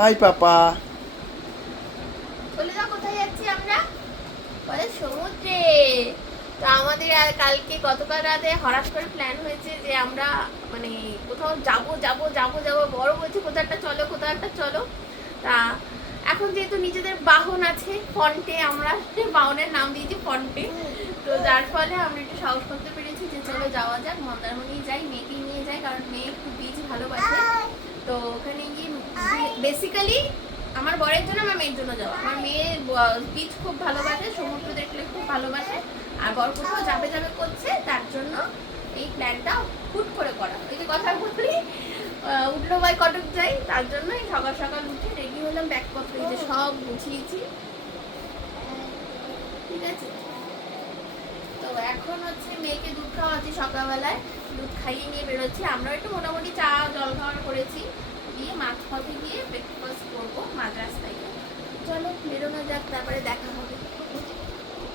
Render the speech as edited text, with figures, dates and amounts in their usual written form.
High পাপা। বলে দাও কোথায় যাচ্ছি আমরা? বলে সমুদ্রে। তো আমাদের আর কালকে গতকাল রাতে হঠাৎ করে প্ল্যান হয়েছে যে আমরা মানে কোথাও যাব বড় বলছে কোথাও একটা চলো কোথাও একটা চলো। তা এখন যেহেতু নিজেদের বাহন আছে ফন্টে, আমরা বাহনের নাম দিয়েছি ফন্টে। তো যার ফলে আমরা একটু সাহস করতে পেরেছি যে চলো যাওয়া যাক, মন্দারমণি যাই, মেয়েকে নিয়ে যাই, কারণ মেয়ে একটু বীচ ভালোবাসে। তো ওখানে গিয়ে বেসিক্যালি আমার বরের জন্য আমার মেয়ের জন্য যাওয়া। আমার মেয়ে বীচ খুব ভালোবাসে, সমুদ্র দেখলে খুব ভালোবাসে, আর বর কোথাও যাবে করছে, তার জন্য এই প্ল্যানটা হুট করে করা। ওই যে কথা বলি উঠলো ভাই কটক যাই, তার জন্য এই সকাল সকাল উঠে রেডি হলাম, ব্যাগপত্র এই যে সব গুছিয়েছি, ঠিক আছে। তো এখন হচ্ছে মেয়েকে দুধ খাওয়াচ্ছি, সকালবেলায় দুধ খাইয়ে নিয়ে বেরোচ্ছি। আমরা একটু মোটামুটি চা জল খাওয়ার করেছি।